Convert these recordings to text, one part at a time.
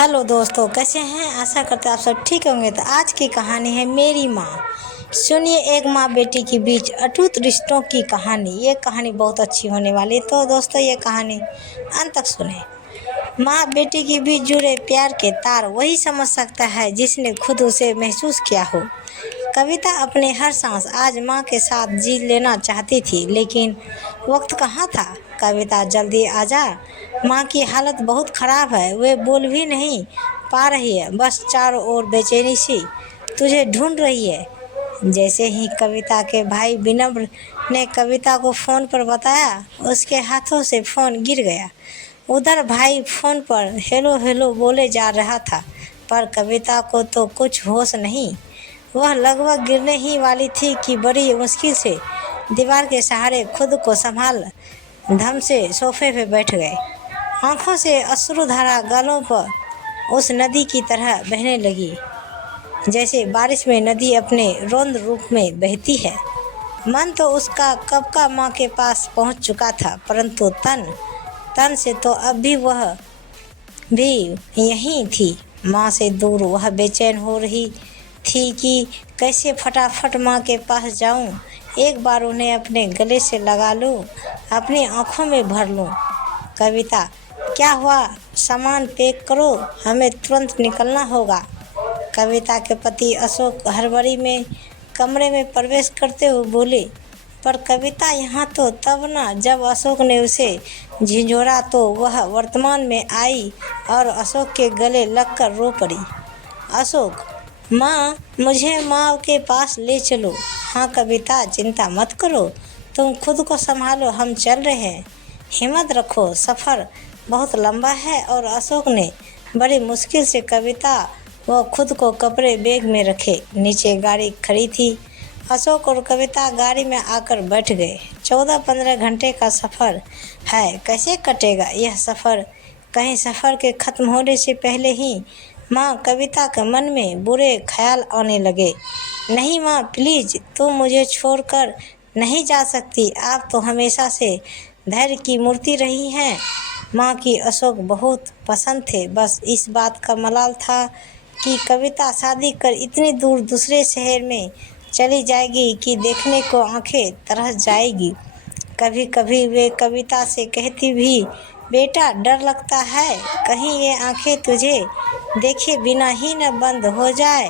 Hello दोस्तों, कैसे हैं? आशा करते हैं आप सब ठीक होंगे। तो आज की कहानी है मेरी माँ। सुनिए, एक माँ बेटी के बीच अटूट रिश्तों की कहानी। ये कहानी बहुत अच्छी होने वाली है, तो दोस्तों ये कहानी अंत तक सुने। माँ बेटी के बीच जुड़े प्यार के तार वही समझ सकता है जिसने खुद उसे महसूस किया हो। कविता अपने हर सांस आज माँ के साथ जी लेना चाहती थी, लेकिन वक्त कहाँ था। कविता, जल्दी आजा, माँ की हालत बहुत ख़राब है। वे बोल भी नहीं पा रही है, बस चारों ओर बेचैनी सी तुझे ढूंढ रही है। जैसे ही कविता के भाई विनम्र ने कविता को फ़ोन पर बताया, उसके हाथों से फ़ोन गिर गया। उधर भाई फ़ोन पर हेलो हेलो बोले जा रहा था, पर कविता को तो कुछ होश नहीं। वह लगभग गिरने ही वाली थी कि बड़ी मुश्किल से दीवार के सहारे खुद को संभाल धम से सोफे पे बैठ गए। आंखों से अश्रुधारा गालों पर उस नदी की तरह बहने लगी, जैसे बारिश में नदी अपने रौद्र रूप में बहती है। मन तो उसका कब का माँ के पास पहुँच चुका था, परंतु तन से तो अब भी वह भी यहीं थी। माँ से दूर वह बेचैन हो रही थी कि कैसे फटाफट माँ के पास जाऊं, एक बार उन्हें अपने गले से लगा लूं, अपनी आँखों में भर लूं। कविता, क्या हुआ? सामान पैक करो, हमें तुरंत निकलना होगा। कविता के पति अशोक हड़बड़ी में कमरे में प्रवेश करते हुए बोले। पर कविता, यहाँ तो तब ना जब अशोक ने उसे झिंझोरा तो वह वर्तमान में आई और अशोक के गले लगकर रो पड़ी। अशोक, माँ, मुझे माँ के पास ले चलो। हाँ कविता, चिंता मत करो, तुम खुद को संभालो, हम चल रहे हैं। हिम्मत रखो, सफ़र बहुत लंबा है। और अशोक ने बड़ी मुश्किल से कविता व खुद को कपड़े बैग में रखे। नीचे गाड़ी खड़ी थी। अशोक और कविता गाड़ी में आकर बैठ गए। 14-15 घंटे का सफ़र है, कैसे कटेगा यह सफ़र? कहीं सफ़र के ख़त्म होने से पहले ही माँ कविता के मन में बुरे ख्याल आने लगे। नहीं माँ, प्लीज़, तुम मुझे छोड़कर नहीं जा सकती। आप तो हमेशा से धैर्य की मूर्ति रही हैं। माँ की अशोक बहुत पसंद थे। बस इस बात का मलाल था कि कविता शादी कर इतनी दूर दूसरे शहर में चली जाएगी कि देखने को आंखें तरस जाएगी। कभी कभी वे कविता से कहती भी, बेटा डर लगता है, कहीं ये आंखें तुझे देखे बिना ही न बंद हो जाए।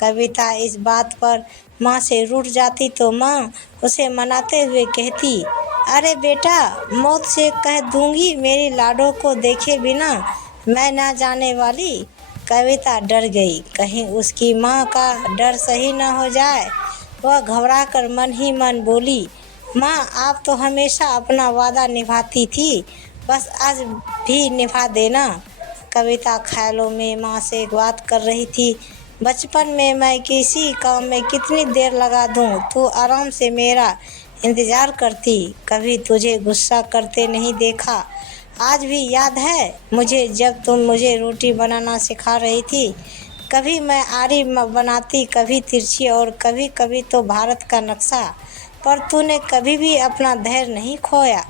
कविता इस बात पर माँ से रूठ जाती तो माँ उसे मनाते हुए कहती, अरे बेटा, मौत से कह दूंगी मेरी लाडो को देखे बिना मैं ना जाने वाली। कविता डर गई, कहीं उसकी माँ का डर सही न हो जाए। वह घबराकर मन ही मन बोली, माँ, आप तो हमेशा अपना वादा निभाती थी, बस आज भी निभा देना। कविता ख्यालों में माँ से एक बात कर रही थी, बचपन में मैं किसी काम में कितनी देर लगा दूँ, तू आराम से मेरा इंतज़ार करती, कभी तुझे गुस्सा करते नहीं देखा। आज भी याद है मुझे जब तुम मुझे रोटी बनाना सिखा रही थी। कभी मैं आरी बनाती, कभी तिरछी और कभी कभी तो भारत का नक्शा, पर तूने कभी भी अपना धैर्य नहीं खोया।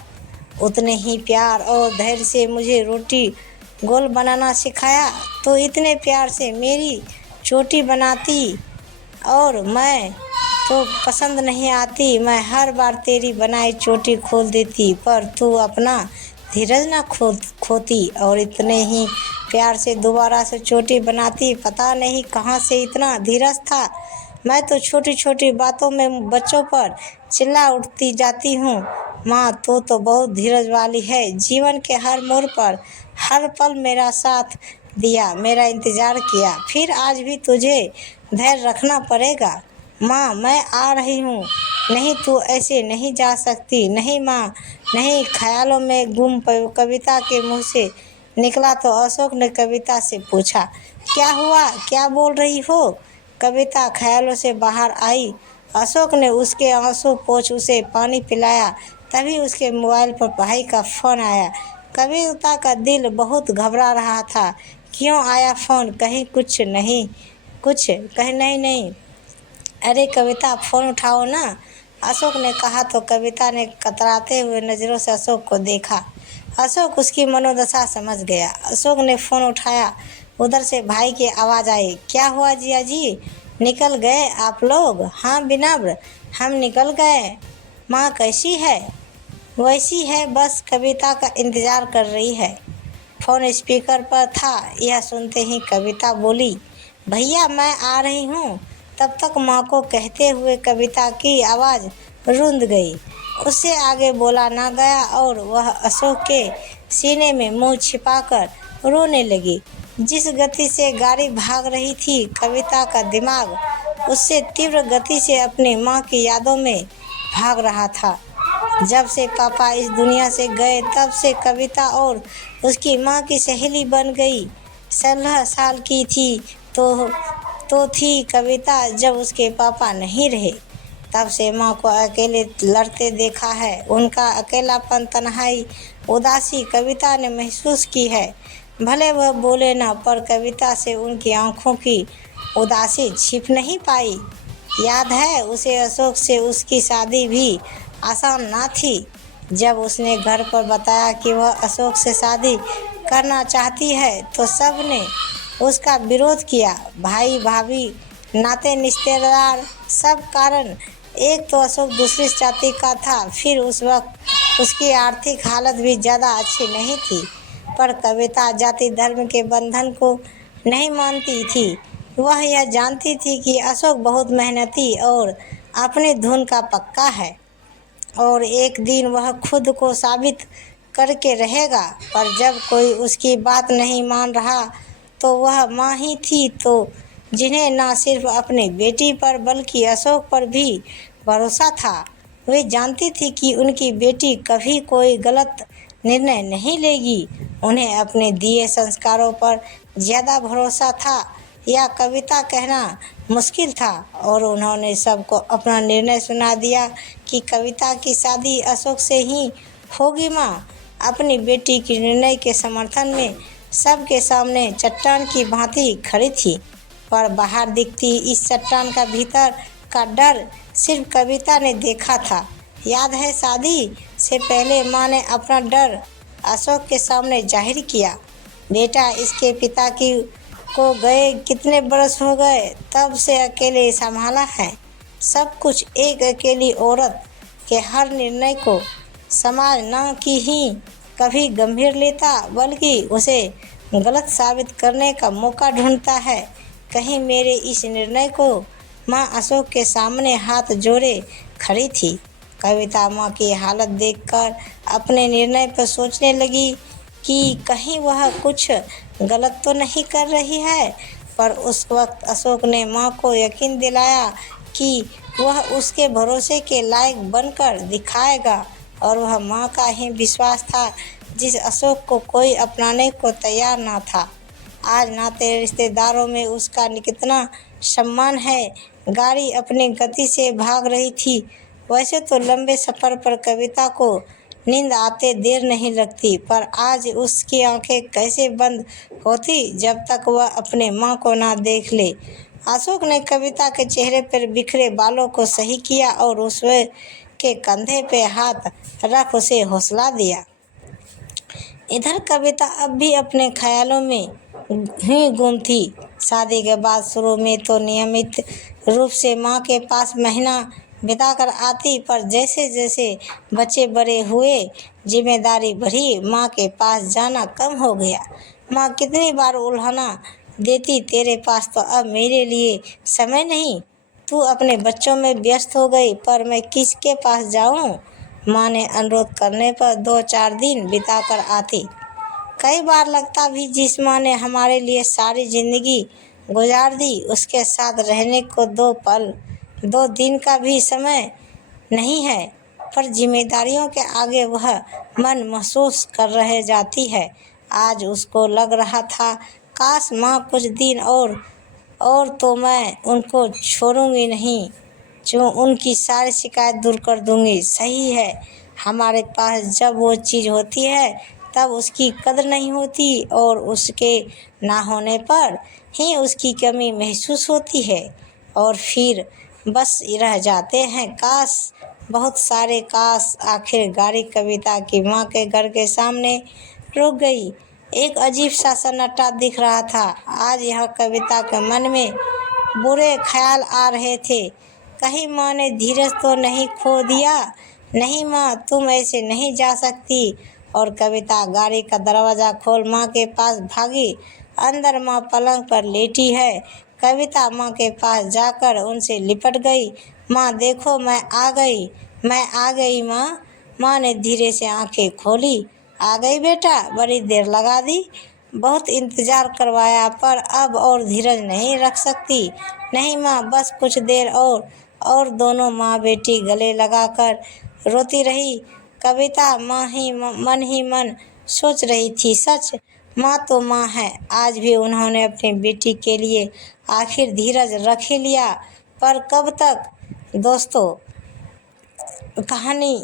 उतने ही प्यार और धैर्य से मुझे रोटी गोल बनाना सिखाया, तो इतने प्यार से मेरी चोटी बनाती। और मैं तो पसंद नहीं आती, मैं हर बार तेरी बनाई चोटी खोल देती, पर तू अपना धीरज ना खोती और इतने ही प्यार से दोबारा से चोटी बनाती। पता नहीं कहाँ से इतना धीरज था। मैं तो छोटी छोटी बातों में बच्चों पर चिल्ला उठती जाती हूँ। माँ, तू तो बहुत धीरज वाली है, जीवन के हर मोड़ पर हर पल मेरा साथ दिया, मेरा इंतज़ार किया, फिर आज भी तुझे धैर्य रखना पड़ेगा। माँ, मैं आ रही हूँ। नहीं, तू ऐसे नहीं जा सकती। नहीं माँ, नहीं। ख्यालों में गुम कविता के मुँह से निकला तो अशोक ने कविता से पूछा, क्या हुआ, क्या बोल रही हो? कविता ख्यालों से बाहर आई। अशोक ने उसके आंसू पोंछ उसे पानी पिलाया। तभी उसके मोबाइल पर भाई का फ़ोन आया। कविता का दिल बहुत घबरा रहा था। क्यों आया फ़ोन? कहीं कुछ नहीं? कहीं नहीं नहीं। अरे कविता, फ़ोन उठाओ ना, अशोक ने कहा तो कविता ने कतराते हुए नज़रों से अशोक को देखा। अशोक उसकी मनोदशा समझ गया। अशोक ने फ़ोन उठाया। उधर से भाई की आवाज़ आई, क्या हुआ जिया जी, निकल गए आप लोग? हाँ विनम्र, हम निकल गए। माँ कैसी है? वैसी है, बस कविता का इंतज़ार कर रही है। फ़ोन स्पीकर पर था। यह सुनते ही कविता बोली, भैया मैं आ रही हूँ। तब तक माँ को कहते हुए कविता की आवाज़ रुंध गई। उससे आगे बोला ना गया और वह अशोक के सीने में मुंह छिपाकर रोने लगी। जिस गति से गाड़ी भाग रही थी, कविता का दिमाग उससे तीव्र गति से अपनी माँ की यादों में भाग रहा था। जब से पापा इस दुनिया से गए तब से कविता और उसकी माँ की सहेली बन गई। 16 साल की थी तो थी कविता जब उसके पापा नहीं रहे। तब से माँ को अकेले लड़ते देखा है। उनका अकेलापन, तन्हाई, उदासी कविता ने महसूस की है। भले वह बोले ना, पर कविता से उनकी आंखों की उदासी छिप नहीं पाई। याद है उसे अशोक से उसकी शादी भी आसान ना थी। जब उसने घर पर बताया कि वह अशोक से शादी करना चाहती है तो सब ने उसका विरोध किया। भाई भाभी, नाते रिश्तेदार, सब कारण। एक तो अशोक दूसरी जाति का था, फिर उस वक्त उसकी आर्थिक हालत भी ज़्यादा अच्छी नहीं थी। पर कविता जाति धर्म के बंधन को नहीं मानती थी। वह यह जानती थी कि अशोक बहुत मेहनती और अपनी धुन का पक्का है और एक दिन वह खुद को साबित करके रहेगा। पर जब कोई उसकी बात नहीं मान रहा तो वह माँ ही थी तो जिन्हें न सिर्फ अपनी बेटी पर बल्कि अशोक पर भी भरोसा था। वे जानती थी कि उनकी बेटी कभी कोई गलत निर्णय नहीं लेगी। उन्हें अपने दिए संस्कारों पर ज़्यादा भरोसा था, या कविता कहना मुश्किल था। और उन्होंने सबको अपना निर्णय सुना दिया कि कविता की शादी अशोक से ही होगी। माँ अपनी बेटी के निर्णय के समर्थन में सबके सामने चट्टान की भांति खड़ी थी, पर बाहर दिखती इस चट्टान का भीतर का डर सिर्फ कविता ने देखा था। याद है शादी से पहले माँ ने अपना डर अशोक के सामने जाहिर किया। बेटा, इसके पिता की को गए कितने बरस हो गए, तब से अकेले संभाला है सब कुछ। एक अकेली औरत के हर निर्णय को समाज न कि ही कभी गंभीर लेता, बल्कि उसे गलत साबित करने का मौका ढूंढता है। कहीं मेरे इस निर्णय को? माँ अशोक के सामने हाथ जोड़े खड़ी थी। कविता माँ की हालत देखकर अपने निर्णय पर सोचने लगी कि कहीं वह कुछ गलत तो नहीं कर रही है। पर उस वक्त अशोक ने माँ को यकीन दिलाया कि वह उसके भरोसे के लायक बनकर दिखाएगा, और वह माँ का ही विश्वास था जिस अशोक को कोई अपनाने को तैयार ना था। आज नाते रिश्तेदारों में उसका कितना सम्मान है। गाड़ी अपनी गति से भाग रही थी। वैसे तो लंबे सफ़र पर कविता को नींद आते देर नहीं लगती, पर आज उसकी आंखें कैसे बंद होती जब तक वह अपने माँ को ना देख ले। अशोक ने कविता के चेहरे पर बिखरे बालों को सही किया और उसके कंधे पे हाथ रख उसे हौसला दिया। इधर कविता अब भी अपने ख्यालों में ही गुम थी। शादी के बाद शुरू में तो नियमित रूप से माँ के पास महीना बिताकर आती, पर जैसे जैसे बच्चे बड़े हुए, जिम्मेदारी बढ़ी, माँ के पास जाना कम हो गया। माँ कितनी बार उल्हाना देती, तेरे पास तो अब मेरे लिए समय नहीं, तू अपने बच्चों में व्यस्त हो गई, पर मैं किसके पास जाऊँ? माँ ने अनुरोध करने पर 2-4 दिन बिताकर आती। कई बार लगता भी जिस माँ ने हमारे लिए सारी ज़िंदगी गुजार दी, उसके साथ रहने को 2 दिन का भी समय नहीं है। पर जिम्मेदारियों के आगे वह मन महसूस कर रह जाती है। आज उसको लग रहा था, काश माँ कुछ दिन और तो मैं उनको छोड़ूंगी नहीं, जो उनकी सारी शिकायत दूर कर दूंगी। सही है, हमारे पास जब वो चीज़ होती है तब उसकी कदर नहीं होती, और उसके ना होने पर ही उसकी कमी महसूस होती है, और फिर बस रह जाते हैं, काश बहुत सारे काश, आखिर गाड़ी कविता की माँ के घर के सामने रुक गई। एक अजीब सा सन्नाटा दिख रहा था। आज यह कविता के मन में बुरे ख्याल आ रहे थे। कहीं माँ ने धीरज तो नहीं खो दिया? नहीं माँ, तुम ऐसे नहीं जा सकती। और कविता गाड़ी का दरवाज़ा खोल माँ के पास भागी। अंदर माँ पलंग पर लेटी है। कविता माँ के पास जाकर उनसे लिपट गई। माँ देखो, मैं आ गई माँ। माँ ने धीरे से आंखें खोली। आ गई बेटा, बड़ी देर लगा दी। बहुत इंतज़ार करवाया पर अब और धीरज नहीं रख सकती। नहीं माँ, बस कुछ देर और दोनों माँ बेटी गले लगाकर रोती रही। कविता मन ही मन सोच रही थी, सच माँ तो माँ है। आज भी उन्होंने अपनी बेटी के लिए आखिर धीरज रख ही लिया। पर कब तक? दोस्तों, कहानी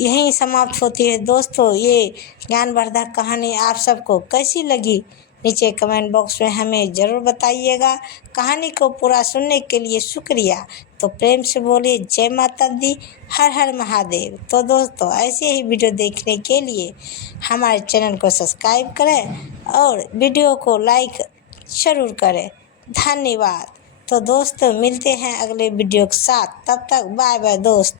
यहीं समाप्त होती है। दोस्तों, ये ज्ञानवर्धक कहानी आप सबको कैसी लगी? नीचे कमेंट बॉक्स में हमें ज़रूर बताइएगा। कहानी को पूरा सुनने के लिए शुक्रिया। तो प्रेम से बोलिए जय माता दी, हर हर महादेव। तो दोस्तों, ऐसे ही वीडियो देखने के लिए हमारे चैनल को सब्सक्राइब करें और वीडियो को लाइक ज़रूर करें। धन्यवाद। तो दोस्तों, मिलते हैं अगले वीडियो के साथ। तब तक बाय बाय दोस्त।